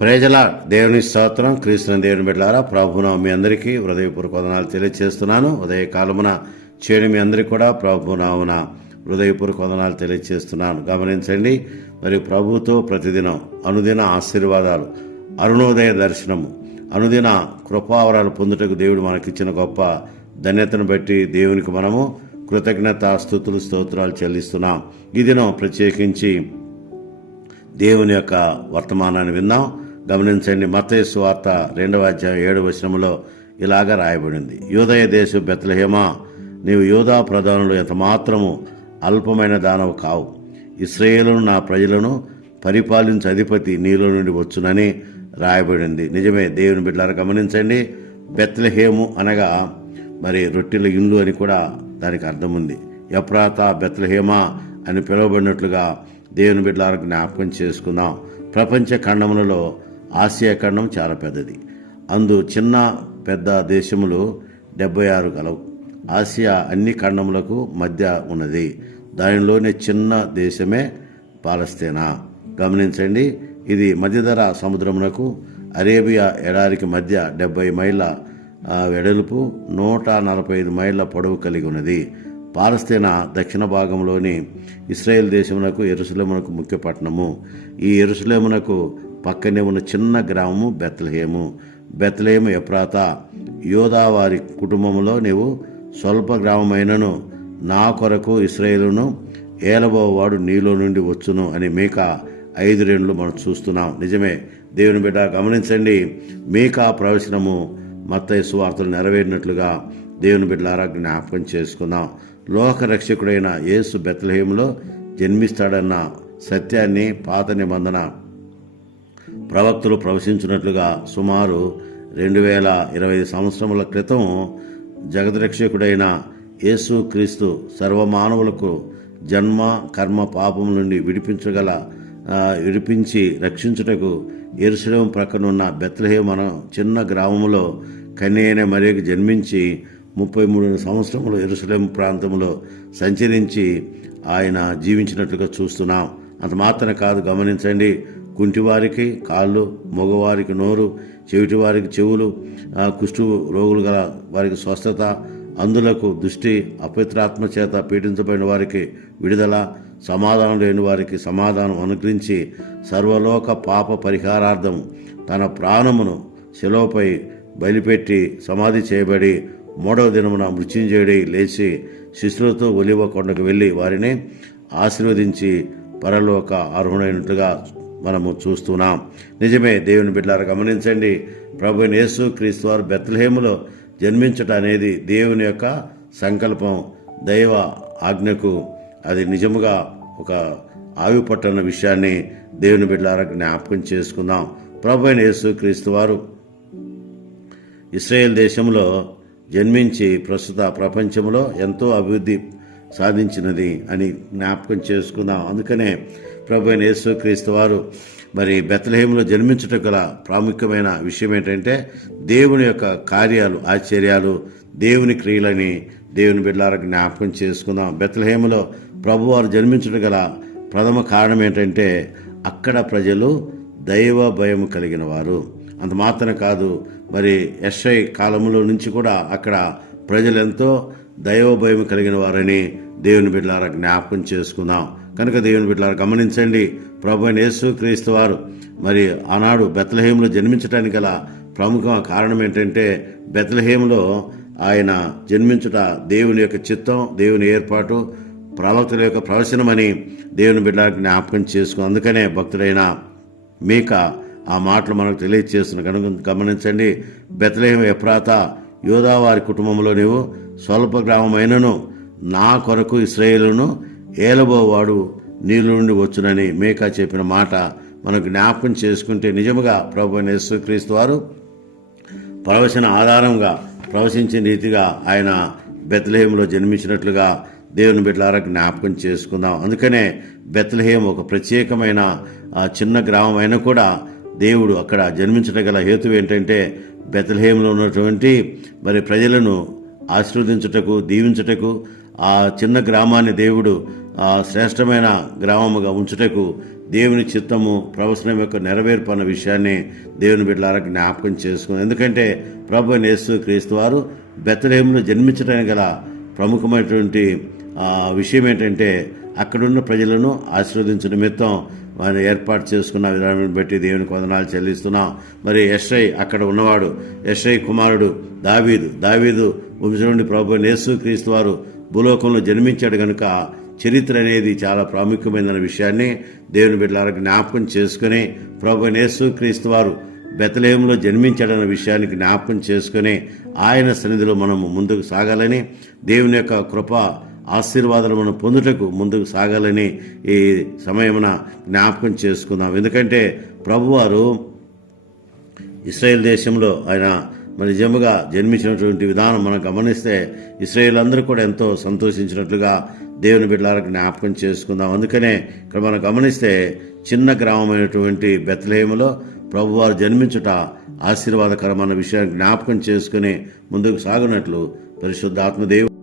ప్రజల దేవుని స్తోత్రం క్రీస్తుని దేవుని బిడ్డారా ప్రభున మీ అందరికీ హృదయపూర్వక వందనాలు తెలియజేస్తున్నాను ఉదయ కాలమున చేయడం మీ అందరికీ కూడా ప్రభునామున హృదయపూర్వక వందనాలు తెలియజేస్తున్నాను గమనించండి మరి ప్రభుతో ప్రతిదినం అనుదిన ఆశీర్వాదాలు అరుణోదయ దర్శనము అనుదిన కృపావరాలు పొందుటకు దేవుడు మనకిచ్చిన గొప్ప ధన్యతను బట్టి దేవునికి మనము కృతజ్ఞత స్థుతులు స్తోత్రాలు చెల్లిస్తున్నాం. ఈ దినం ప్రత్యేకించి దేవుని యొక్క వర్తమానాన్ని విన్నాం. గమనించండి మతేసు వార్త రెండవ అధ్యాయం ఏడు వచనంలో ఇలాగ రాయబడింది. యూదయ దేశ బెత్లహేమా నీవు యూదా ప్రధానులు ఎంత మాత్రము అల్పమైన దానవు కావు. ఇస్రాయేలును నా ప్రజలను పరిపాలించే అధిపతి నీలో నుండి వచ్చునని రాయబడింది. నిజమే దేవుని బిడ్డలారా గమనించండి. బెత్లహేము అనగా మరి రొట్టెల ఇండ్లు అని కూడా దానికి అర్థం ఉంది ఎప్రాత బెత్లహేమా అని పిలువబడినట్లుగా దేవుని బిడ్డలారా జ్ఞాపకం చేసుకుందాం. ప్రపంచ ఖండములలో ఆసియా ఖండం చాలా పెద్దది. అందు చిన్న పెద్ద దేశములు డెబ్బై ఆరు కలవు ఆసియా అన్ని ఖండములకు మధ్య ఉన్నది. దానిలోనే చిన్న దేశమే పాలస్తీనా. గమనించండి ఇది మధ్యధర సముద్రమునకు అరేబియా ఎడారికి మధ్య డెబ్బై మైళ్ళ వెడల్పు నూట నలభై ఐదు మైళ్ళ పొడవు కలిగి ఉన్నది. పాలస్తీనా దక్షిణ భాగంలోని ఇస్రాయేల్ దేశమునకు ఎరుసలేమునకు ముఖ్య పట్టణము. ఈ ఎరుసలేమునకు పక్కనే ఉన్న చిన్న గ్రామము బెత్లహేము. బెత్లహేము ఎప్రాత యోదావారి కుటుంబంలో నీవు స్వల్ప గ్రామమైనను నా కొరకు ఇస్రాయేలును ఏలబోవాడు నీలో నుండి వచ్చును అని మీకా ఐదు రెండ్లు మనం చూస్తున్నాం. నిజమే దేవుని బిడ్డ గమనించండి మేకా ప్రవచనము మత్తయసు సువార్తలు నెరవేరినట్లుగా దేవుని బిడ్డలారా జ్ఞాపకం చేసుకుందాం. లోక రక్షకుడైన యేసు బెత్లహేములో జన్మిస్తాడన్న సత్యాన్ని పాత నిబంధన ప్రవక్తలు ప్రవశించినట్లుగా సుమారు రెండు వేల ఇరవై ఐదు సంవత్సరముల క్రితం జగద్రక్షకుడైన యేసు క్రీస్తు సర్వమానవులకు జన్మ కర్మ పాపం నుండి విడిపించగల విడిపించి రక్షించుటకు ఎరుసలేం ప్రక్కనున్న బెత్లహేమ్ అన చిన్న గ్రామంలో కన్యైన మరియకు జన్మించి ముప్పై మూడు సంవత్సరములు ఎరుసలేం ప్రాంతంలో సంచరించి ఆయన జీవించినట్లుగా చూస్తున్నాం. అంత మాత్రమే కాదు గమనించండి కుంటివారికి కాళ్ళు మగవారికి నోరు చెవిటివారికి చెవులు కుష్టు రోగులు గల వారికి స్వస్థత అందులకు దృష్టి అపవిత్రాత్మ చేత పీడించబడిన వారికి విడుదల సమాధానం లేని వారికి సమాధానం అనుగ్రహించి సర్వలోక పాప పరిహారార్థం తన ప్రాణమును శిలోపై బలిపెట్టి సమాధి చేయబడి మూడవ దినమున మృత్యుంజయుడి లేచి శిష్యులతో ఒలివ కొండకు వెళ్ళి వారిని ఆశీర్వదించి పరలోక అర్హుడైనట్లుగా మనము చూస్తున్నాం. నిజమే దేవుని బిడ్డలారా గమనించండి. ప్రభు యేసు క్రీస్తు వారు బెత్లహేములో జన్మించట అనేది దేవుని యొక్క సంకల్పం దైవ ఆజ్ఞకు అది నిజముగా ఒక ఆవి పట్టన్న విషయాన్ని దేవుని బిడ్డలారా జ్ఞాపకం చేసుకుందాం. ప్రభు అయిన యేసు క్రీస్తు వారు ఇస్రాయేల్ దేశంలో జన్మించి ప్రస్తుత ప్రపంచంలో ఎంతో అభివృద్ధి సాధించినది అని జ్ఞాపకం చేసుకుందాం. అందుకనే ప్రభు అయిన యేసుక్రీస్తు వారు మరి బెత్లహేములో జన్మించుట గల ప్రాముఖ్యమైన విషయం ఏంటంటే దేవుని యొక్క కార్యాలు ఆశ్చర్యాలు దేవుని క్రియలని దేవుని బిడ్డలారా జ్ఞాపకం చేసుకుందాం. బెత్తలహేములో ప్రభువారు జన్మించుట గల ప్రథమ కారణం ఏంటంటే అక్కడ ప్రజలు దైవ భయం కలిగిన వారు. అంత మాత్రమే కాదు మరి ఎస్ఐ కాలంలో నుంచి కూడా అక్కడ ప్రజలు దైవభయం కలిగిన వారని దేవుని బిడ్డలారా జ్ఞాపకం చేసుకుందాం. కనుక దేవుని బిడ్డలారా గమనించండి. ప్రభు యేసు క్రీస్తు వారు మరి ఆనాడు బెత్లహేములో జన్మించడానికి గల ప్రముఖ కారణం ఏంటంటే బెత్లహేములో ఆయన జన్మించుట దేవుని యొక్క చిత్తం దేవుని ఏర్పాటు ప్రవక్తల యొక్క ప్రవచనమని దేవుని బిడ్డ జ్ఞాపకం చేసుకుని అందుకనే భక్తుడైన మీక ఆ మాటలు మనకు తెలియజేస్తున్న కనుక గమనించండి. బెతలేహం ఎప్రాత యోధావారి కుటుంబంలో నీవు స్వల్ప గ్రామమైనను నా కొరకు ఇస్రాయేలును ఏలబోవాడు నీళ్ళు నుండి వచ్చునని మేకా చెప్పిన మాట మనం జ్ఞాపకం చేసుకుంటే నిజముగా ప్రభు యేసుక్రీస్తు వారు ప్రవచన ఆధారంగా ప్రవచించిన రీతిగా ఆయన బెత్లహేములో జన్మించినట్లుగా దేవుని బిడ్డలారా జ్ఞాపకం చేసుకుందాం. అందుకనే బెత్లహేం ఒక ప్రత్యేకమైన ఆ చిన్న గ్రామం అయినా కూడా దేవుడు అక్కడ జన్మించడం గల హేతు ఏంటంటే బెతలహేంలో ఉన్నటువంటి మరి ప్రజలను ఆశీర్వదించుటకు దీవించుటకు ఆ చిన్న గ్రామాన్ని దేవుడు ఆ శ్రేష్టమైన గ్రామముగా ఉంచుటకు దేవుని చిత్తము ప్రవచనం యొక్క నెరవేర్పు అన్న విషయాన్ని దేవుని బిడ్డలారా జ్ఞాపకం చేసుకుని ఎందుకంటే ప్రభు నేస్తు క్రీస్తు వారు బెత్తలేములో జన్మించడానికి గల ప్రముఖమైనటువంటి విషయం ఏంటంటే అక్కడున్న ప్రజలను ఆశీర్వదించిన నిమిత్తం వారిని ఏర్పాటు చేసుకున్న విధానం బట్టి దేవునికి వందనాలు చెల్లిస్తున్నాం. మరి యశ్ఐ అక్కడ ఉన్నవాడు యశ్ఐ కుమారుడు దావీదు. దావీదు వంశం నుండి ప్రభు నేసు క్రీస్తు వారు భూలోకంలో జన్మించాడు కనుక చరిత్ర అనేది చాలా ప్రాముఖ్యమైన విషయాన్ని దేవుని బిడ్డలారా జ్ఞాపకం చేసుకుని ప్రభు నేసు క్రీస్తు వారు బెతలేయంలో జన్మించాడన్న విషయాన్ని జ్ఞాపకం చేసుకుని ఆయన సన్నిధిలో మనము ముందుకు సాగాలని దేవుని యొక్క కృప ఆశీర్వాదాలను పొందుటకు ముందుకు సాగాలని ఈ సమయమున జ్ఞాపకం చేసుకుందాం. ఎందుకంటే ప్రభువారు ఇస్రాయేల్ దేశంలో ఆయన మరి నిజముగా జన్మించినటువంటి విధానం మనం గమనిస్తే ఇస్రాయేల్ అందరూ కూడా ఎంతో సంతోషించినట్లుగా దేవుని బిడ్డలకు జ్ఞాపకం చేసుకుందాం. అందుకనే ఇక్కడ మనం గమనిస్తే చిన్న గ్రామమైనటువంటి బెత్లహేములో ప్రభువారు జన్మించుట ఆశీర్వాదకరమైన విషయాన్ని జ్ఞాపకం చేసుకుని ముందుకు సాగునట్లు పరిశుద్ధాత్మదేవు